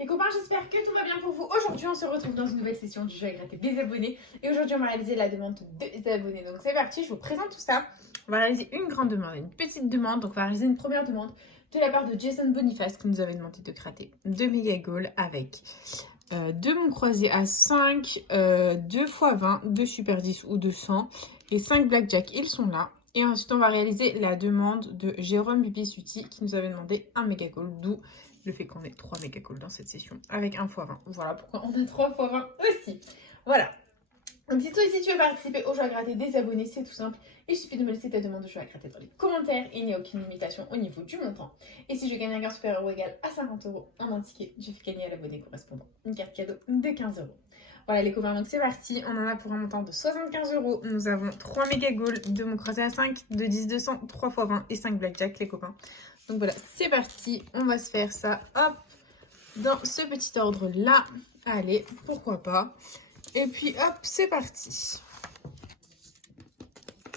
Les copains, j'espère que tout va bien pour vous. Aujourd'hui, on se retrouve dans une nouvelle session du jeu à gratter des abonnés. Et aujourd'hui, on va réaliser la demande des abonnés. Donc c'est parti, je vous présente tout ça. On va réaliser une grande demande et une petite demande. Donc on va réaliser une première demande de la part de Jason Boniface qui nous avait demandé de gratter 2 méga goals avec 2 monts croisés à 5, 2 x 20, 2 super 10 ou 200 et 5 blackjack. Ils sont là. Et ensuite, on va réaliser la demande de Jérôme Bibisuti qui nous avait demandé un méga goal, d'où le fait qu'on ait 3 méga calls dans cette session avec 1 x 20. Voilà pourquoi on a 3 x 20 aussi. Voilà. Donc si toi aussi tu veux participer au jeu à gratter des abonnés, c'est tout simple. Il suffit de me laisser ta demande de jeu à gratter dans les commentaires. Il n'y a aucune limitation au niveau du montant. Et si je gagne un gain supérieur ou égal à 50 € en un ticket, je fais gagner à l'abonné correspondant une carte cadeau de 15 €. Voilà les copains, donc c'est parti. On en a pour un montant de 75 €. Nous avons 3 méga goals, 2 mots croisés à 5, 2 10 200, 3 x 20 et 5 blackjack les copains. Donc voilà, c'est parti. On va se faire ça, hop, dans ce petit ordre là. Allez, pourquoi pas. Et puis hop, c'est parti.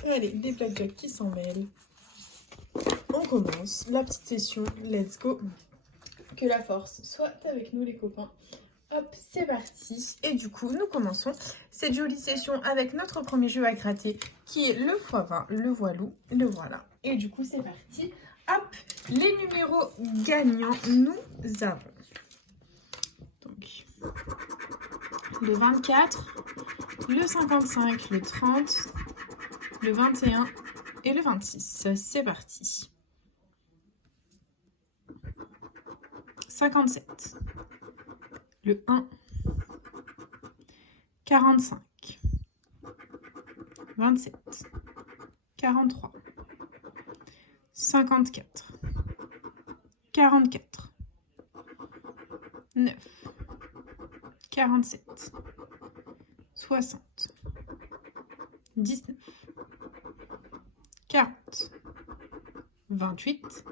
Allez, des blackjack qui s'en mêlent. On commence la petite session. Let's go. Que la force soit avec nous les copains. Hop, c'est parti. Et du coup, nous commençons cette jolie session avec notre premier jeu à gratter qui est le x20. Le voilou, le voilà. Et du coup, c'est parti. Hop, les numéros gagnants, nous avons donc le 24, le 55, le 30, le 21 et le 26. C'est parti. 57, le 1, 45, 27, 43, 54, 44, 9, 47, 60, 19, 40, 28,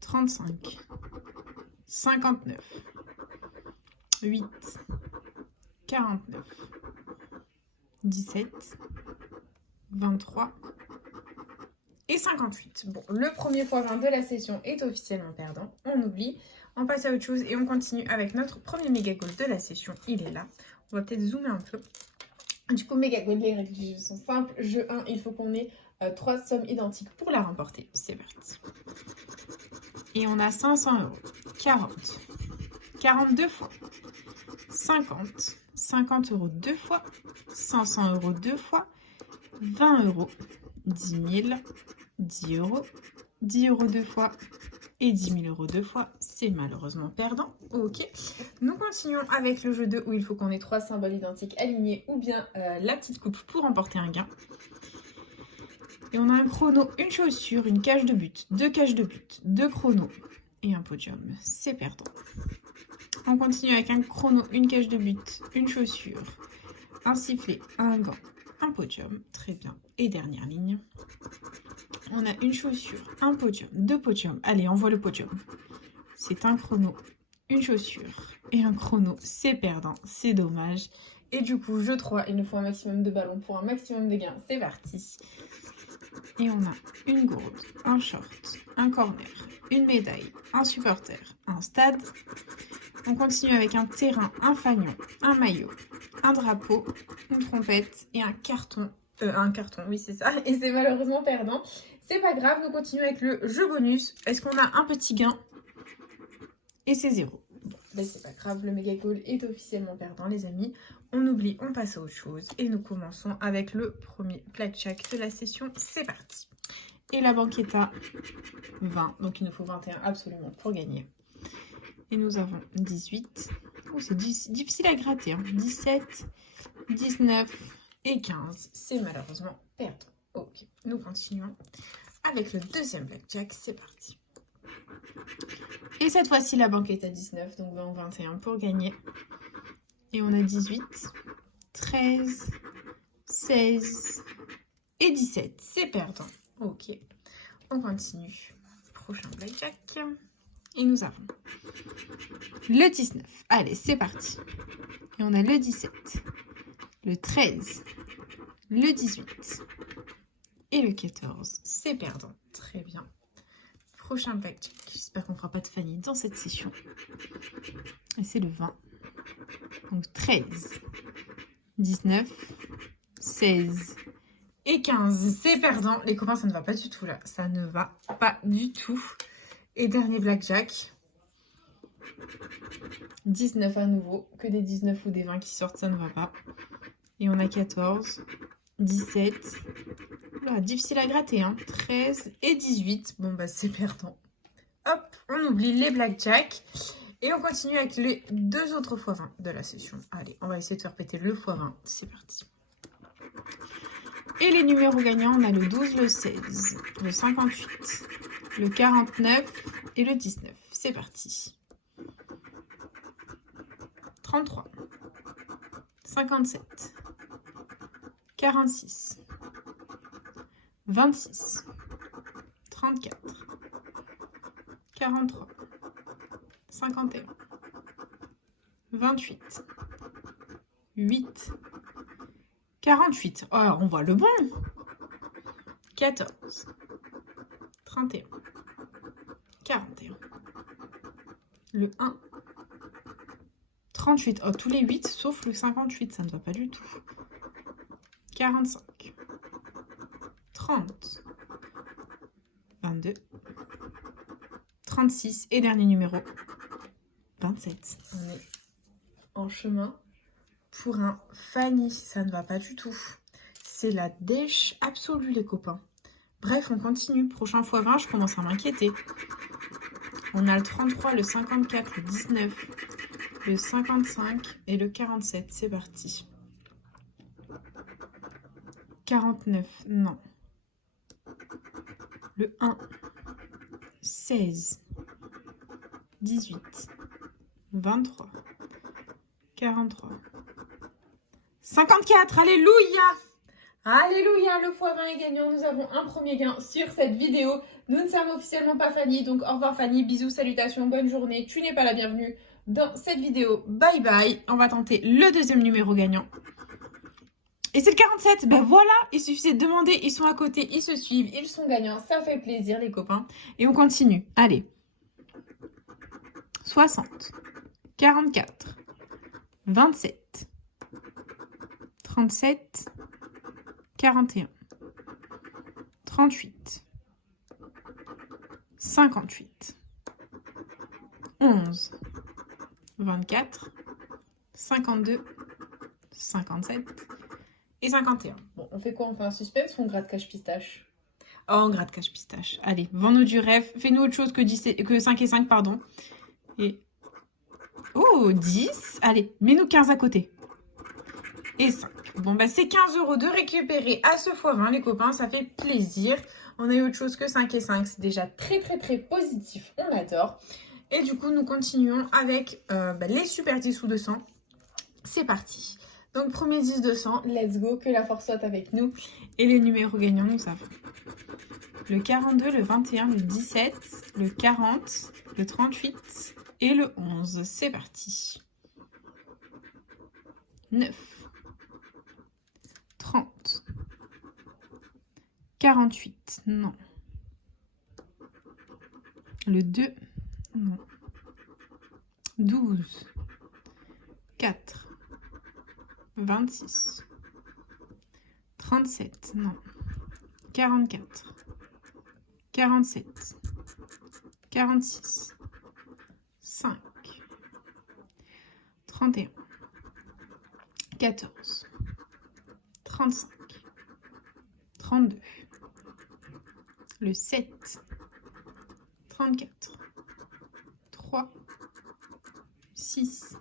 35, 59, 8, 49, 17, 23 et 58. Bon, le premier x20 de la session est officiellement perdant. On oublie, on passe à autre chose et on continue avec notre premier méga goal de la session. Il est là. On va peut-être zoomer un peu. Du coup, méga goal, les règles du jeu sont simples. Jeu 1, il faut qu'on ait 3 sommes identiques pour la remporter. C'est parti. Et on a 500 €, 40, 42 fois, 50, 50 € 2 fois, 500 € 2 fois, 20 €, 10 000, 10 €, 10 € 2 fois et 10 000 € 2 fois. C'est malheureusement perdant. Ok. Nous continuons avec le jeu 2 où il faut qu'on ait 3 symboles identiques alignés ou bien la petite coupe pour remporter un gain. Et on a un chrono, une chaussure, une cage de but, 2 cages de but, 2 chronos et un podium. C'est perdant. On continue avec un chrono, une cage de but, une chaussure, un sifflet, un gant, un podium. Très bien. Et dernière ligne. On a une chaussure, un podium, 2 podiums. Allez, on voit le podium. C'est un chrono, une chaussure et un chrono. C'est perdant. C'est dommage. Et du coup, jeu 3, il nous faut un maximum de ballons pour un maximum de gains. C'est parti. Et on a une gourde, un short, un corner, une médaille, un supporter, un stade. On continue avec un terrain, un fanion, un maillot, un drapeau, une trompette et un carton. Oui c'est ça. Et c'est malheureusement perdant. C'est pas grave, nous continuons avec le jeu bonus. Est-ce qu'on a un petit gain? Et c'est 0. Bon, ben c'est pas grave, le méga goal est officiellement perdant les amis. On oublie, on passe à autre chose. Et nous commençons avec le premier blackjack de la session. C'est parti. Et la banquetta, 20. Donc il nous faut 21 absolument pour gagner. Et nous avons 18. Oh, c'est difficile à gratter. Hein. 17, 19 et 15. C'est malheureusement perdant. Ok, nous continuons avec le deuxième blackjack. C'est parti. Et cette fois-ci, la banquette à 19, donc 20 ou 21 pour gagner. Et on a 18, 13, 16 et 17. C'est perdant. Ok, on continue. Prochain blackjack. Et nous avons le 19. Allez, c'est parti. Et on a le 17, le 13, le 18 et le 14. C'est perdant. Très bien. Prochain blackjack. J'espère qu'on ne fera pas de Fanny dans cette session. Et c'est le 20. Donc 13, 19, 16 et 15. C'est perdant. Les copains, ça ne va pas du tout là. Ça ne va pas du tout. Et dernier blackjack. 19 à nouveau. Que des 19 ou des 20 qui sortent, ça ne va pas. Et on a 14, 17. Là, difficile à gratter, hein. 13 et 18. Bon, bah, c'est perdant. Hop, on oublie les blackjack. Et on continue avec les 2 autres x20 de la session. Allez, on va essayer de faire péter le x20. C'est parti. Et les numéros gagnants, on a le 12, le 16, le 58, le 49 et le 19. C'est parti. 33, 57, 46, 26, 34, 43, 51, 28, 8, 48. Oh, on voit le bon. 14, 31, 41, le 1, 38. Oh, tous les 8 sauf le 58, ça ne va pas du tout. 45, 30, 22, 36 et dernier numéro, 27. On est en chemin pour un Fanny, ça ne va pas du tout. C'est la dèche absolue, les copains. Bref, on continue. Prochain x20, je commence à m'inquiéter. On a le 33, le 54, le 19, le 55 et le 47. C'est parti. 49, non. Le 1, 16, 18, 23, 43, 54, alléluia! Alléluia, le x20 est gagnant. Nous avons un premier gain sur cette vidéo. Nous ne sommes officiellement pas Fanny, donc au revoir Fanny, bisous, salutations, bonne journée. Tu n'es pas la bienvenue dans cette vidéo. Bye bye. On va tenter le deuxième numéro gagnant. Et c'est le 47. Ben voilà, il suffisait de demander, ils sont à côté, ils se suivent, ils sont gagnants. Ça fait plaisir les copains. Et on continue. Allez. 60, 44, 27, 37, 41, 38, 58, 11, 24, 52, 57 et 51. Bon, on fait quoi? On fait un suspense ou on gratte cache-pistache? Oh, on gratte cache-pistache. Allez, vends-nous du rêve. Fais-nous autre chose que 5 et 5, pardon. Et... oh, 10. Allez, mets-nous 15 à côté. Et 5. Bon, bah, c'est 15 € de récupérer à ce x20, les copains. Ça fait plaisir. On a eu autre chose que 5 et 5. C'est déjà très, très, très positif. On adore. Et du coup, nous continuons avec les super 10 ou 200. C'est parti. Donc, premier 10 200. Let's go. Que la force soit avec nous. Et les numéros gagnants, nous avons le 42, le 21, le 17, le 40, le 38 et le 11. C'est parti. 9, 30, 48, non. Le 2, non. 12, 4, 26, 37, non. 44, 47, 46, 5, 31, 14, 35, 32, le 7, 34, 3, 6,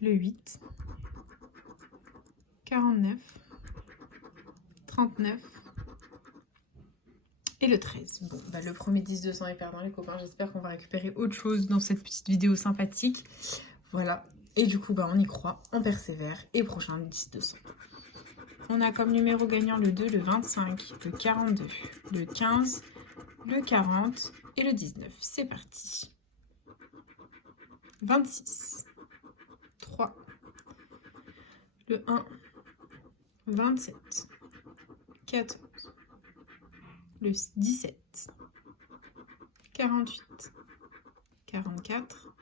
le 8, 49, 39 et le 13. Bon, bah, le premier 10-200 est perdant, les copains. J'espère qu'on va récupérer autre chose dans cette petite vidéo sympathique. Voilà. Et du coup, bah, on y croit, on persévère. Et prochain 10-200. On a comme numéro gagnant le 2, le 25, le 42, le 15, le 40 et le 19. C'est parti. 26, 3, le 1, 27, 14, le 17, 48, 44,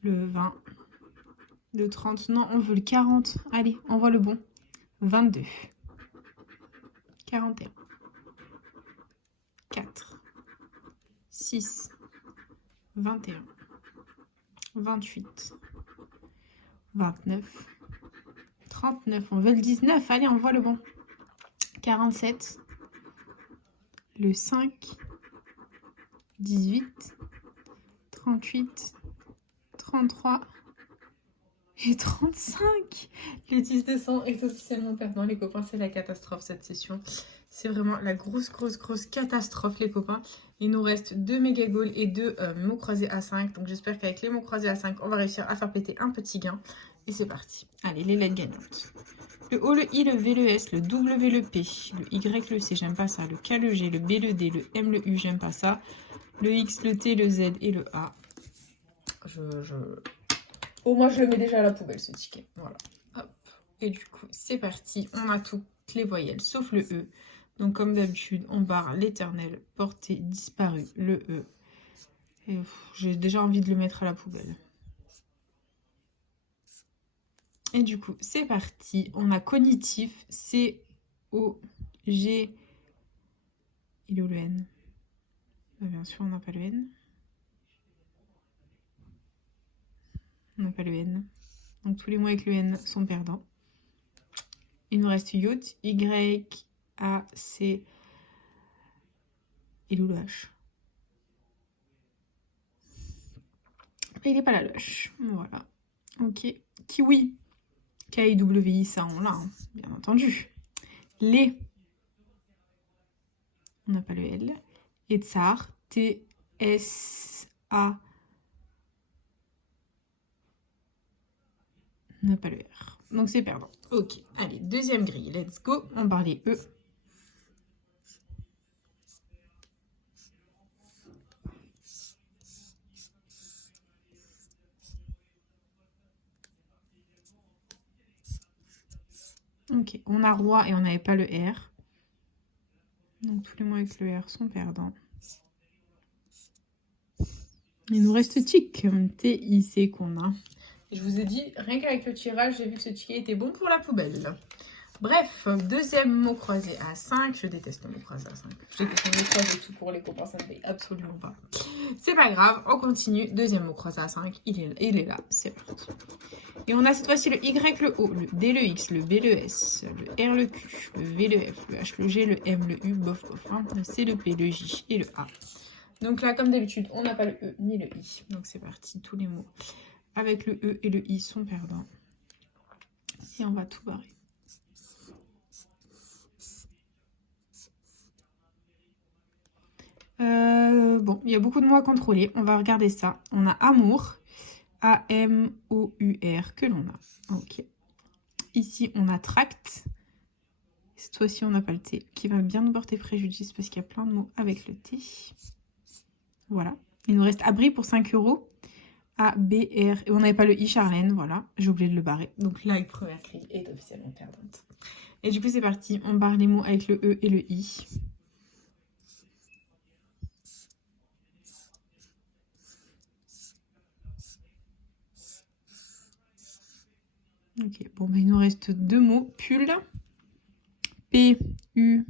le 20, le 30. Non, on veut le 40. Allez, envoie le bon. 22, 41, 4, 6, 21, 28, 29, 39. On veut le 19. Allez, envoie le bon. 47, le 5, 18, 38, 33 et 35. Le 10 décembre est officiellement perdant, les copains. C'est la catastrophe cette session. C'est vraiment la grosse catastrophe, les copains. Il nous reste 2 méga goals et 2 mots croisés à 5. Donc j'espère qu'avec les mots croisés à 5, on va réussir à faire péter un petit gain. Et c'est parti. Allez, les lettres gagnantes. Le O, le I, le V, le S, le W, le P, le Y, le C, j'aime pas ça. Le K, le G, le B, le D, le M, le U, j'aime pas ça. Le X, le T, le Z et le A. Oh, moi, je le mets déjà à la poubelle, ce ticket. Voilà. Hop. Et du coup, c'est parti. On a toutes les voyelles, sauf le E. Donc, comme d'habitude, on barre l'éternel, porté, disparu, le E. Et j'ai déjà envie de le mettre à la poubelle. Et du coup, c'est parti. On a cognitif, C, O, G. Il est où le N? Bien sûr, on n'a pas le N. On n'a pas le N. Donc, tous les mots avec le N sont perdants. Il nous reste yacht, Y, A, C. Il est où le H? Il n'est pas là, le H. Voilà. Ok. Kiwi. K-I-W-I, ça on l'a, hein, bien entendu. Les. On n'a pas le L. Et Tsar. T-S-A. On n'a pas le R. Donc c'est perdant. Ok. Allez, deuxième grille. Let's go. On barre les E. Ok. On a roi et on n'avait pas le R. Donc tous les mots avec le R sont perdants. Il nous reste tic. T-I-C qu'on a. Je vous ai dit, rien qu'avec le tirage, j'ai vu que ce ticket était bon pour la poubelle. Bref, deuxième mot croisé à 5. Je déteste le mot croisé à 5. Je déteste le mot croisé tout pour les copains, ça ne paye absolument pas. C'est pas grave, on continue. Deuxième mot croisé à 5. Il est là, c'est parti. Et on a cette fois-ci le Y, le O, le D, le X, le B, le S, le R, le Q, le V, le F, le H, le G, le M, le U, bof, hein, le C, le P, le J et le A. Donc là, comme d'habitude, on n'a pas le E ni le I. Donc c'est parti, tous les mots avec le E et le I sont perdants. Et on va tout barrer. Bon, il y a beaucoup de mots à contrôler. On va regarder ça. On a amour. A-M-O-U-R que l'on a. Ok. Ici, on a tract. Cette fois-ci, on n'a pas le T. Qui va bien nous porter préjudice parce qu'il y a plein de mots avec le T. Voilà. Il nous reste abri pour 5 €. A-B-R. Et on n'avait pas le I, Charlène. Voilà. J'ai oublié de le barrer. Donc là, la première grille est officiellement perdante. Et du coup, c'est parti. On barre les mots avec le E et le I. Ok, bon, bah, il nous reste 2 mots. Pull. P, U.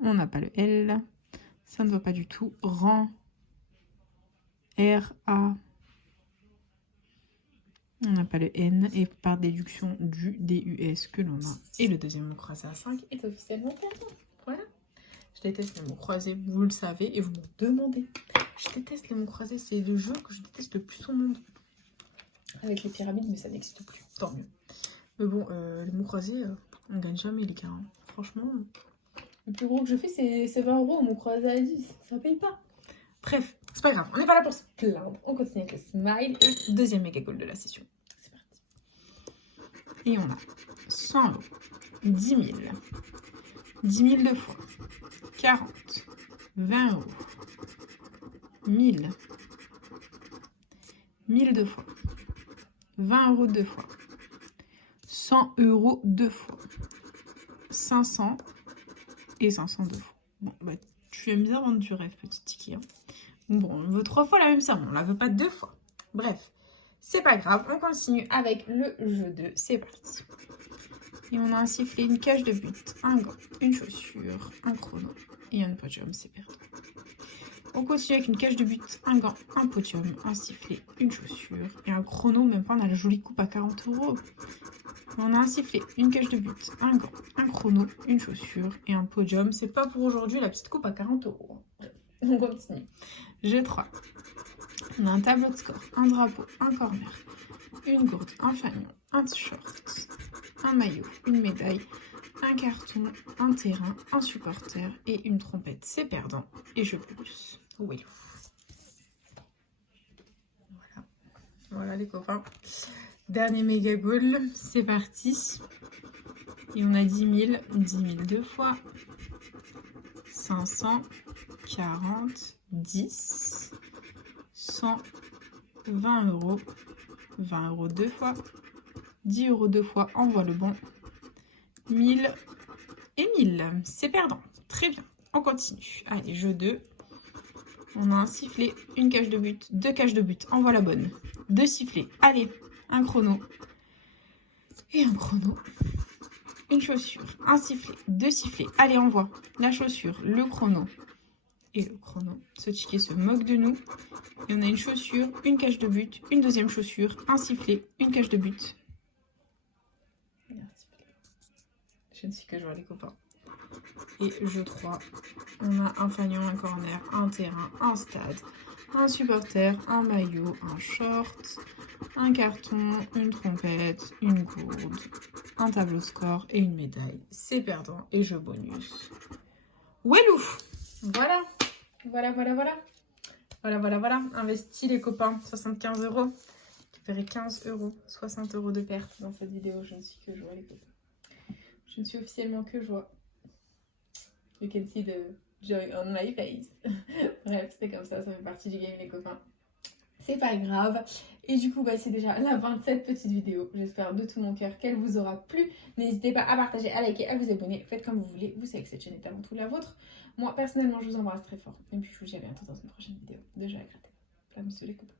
On n'a pas le L. Ça ne va pas du tout. Rang. R, A. On n'a pas le N. Et par déduction du D-U-S que l'on a. Et le deuxième mot croisé à 5 est officiellement perdant. Voilà. Je déteste les mots croisés, vous le savez, et vous me demandez. Je déteste les mots croisés, c'est le jeu que je déteste le plus au monde. Avec les pyramides, mais ça n'existe plus. Tant mieux. Mais bon, les mots croisés, on gagne jamais, les gars. Hein. Franchement, le plus gros que je fais, c'est 20 € au mot croisé à 10. Ça paye pas. Bref, c'est pas grave. On n'est pas là pour se plaindre. On continue avec le smile. Et deuxième méga goal de la session. C'est parti. Et on a 100 €, 10 000, 10 000 deux fois, 40, 20 €, 1000, 1000 deux fois, 20 € deux fois, 100 € deux fois, 500 et 500 deux fois. Bon, bah, Tu aimes bien vendre du rêve, petit Tiki. Hein. Bon, on veut 3 fois la même somme, on la veut pas 2 fois. Bref, c'est pas grave, on continue avec le jeu 2. C'est parti. Et on a un sifflet, une cage de but, un gant, une chaussure, un chrono et un podium, c'est perdu. On continue avec une cage de but, un gant, un podium, un sifflet, une chaussure et un chrono. Même pas, on a la jolie coupe à 40 €. On a un sifflet, une cage de but, un gant, un chrono, une chaussure et un podium. C'est pas pour aujourd'hui la petite coupe à 40 €. On continue. Jeu 3. On a un tableau de score, un drapeau, un corner, une gourde, un fanion, un t-shirt, un maillot, une médaille, un carton, un terrain, un supporter et une trompette. C'est perdant. Et je pousse. Oui. Voilà. Voilà les copains. Dernier méga goal. C'est parti. Et on a 10 000. 10 000 deux fois. 500. 40. 10. 100. 20 €. 20 € deux fois. 10 € deux fois. Envoie le bon. 1000 et 1000. C'est perdant. Très bien. On continue. Allez, jeu 2. On a un sifflet, une cage de but, 2 cages de but. Envoie la bonne. 2 sifflets. Allez, un chrono. Et un chrono. Une chaussure, un sifflet, 2 sifflets. Allez, envoie. La chaussure, le chrono. Et le chrono. Ce ticket se moque de nous. Et on a une chaussure, une cage de but, une deuxième chaussure, un sifflet, une cage de but. Je ne suis que joueur les copains. Et jeu 3, on a un fanion, un corner, un terrain, un stade, un supporter, un maillot, un short, un carton, une trompette, une gourde, un tableau score et une médaille. C'est perdant et jeu bonus. Wellou. Voilà. Voilà. Investi les copains, 75 €. Récupéré 15 €, 60 € de perte dans cette vidéo. Je ne suis que joie les copains. Je ne suis officiellement que joie. You can see the joy on my face. Bref, c'est comme ça fait partie du game les copains. C'est pas grave. Et du coup, c'est déjà la 27 petite vidéo. J'espère de tout mon cœur qu'elle vous aura plu. N'hésitez pas à partager, à liker, à vous abonner. Faites comme vous voulez. Vous savez que cette chaîne est avant tout la vôtre. Moi, personnellement, je vous embrasse très fort. Et puis, je vous dis à bientôt dans une prochaine vidéo. Déjà à gratter. Plein de bisous les copains.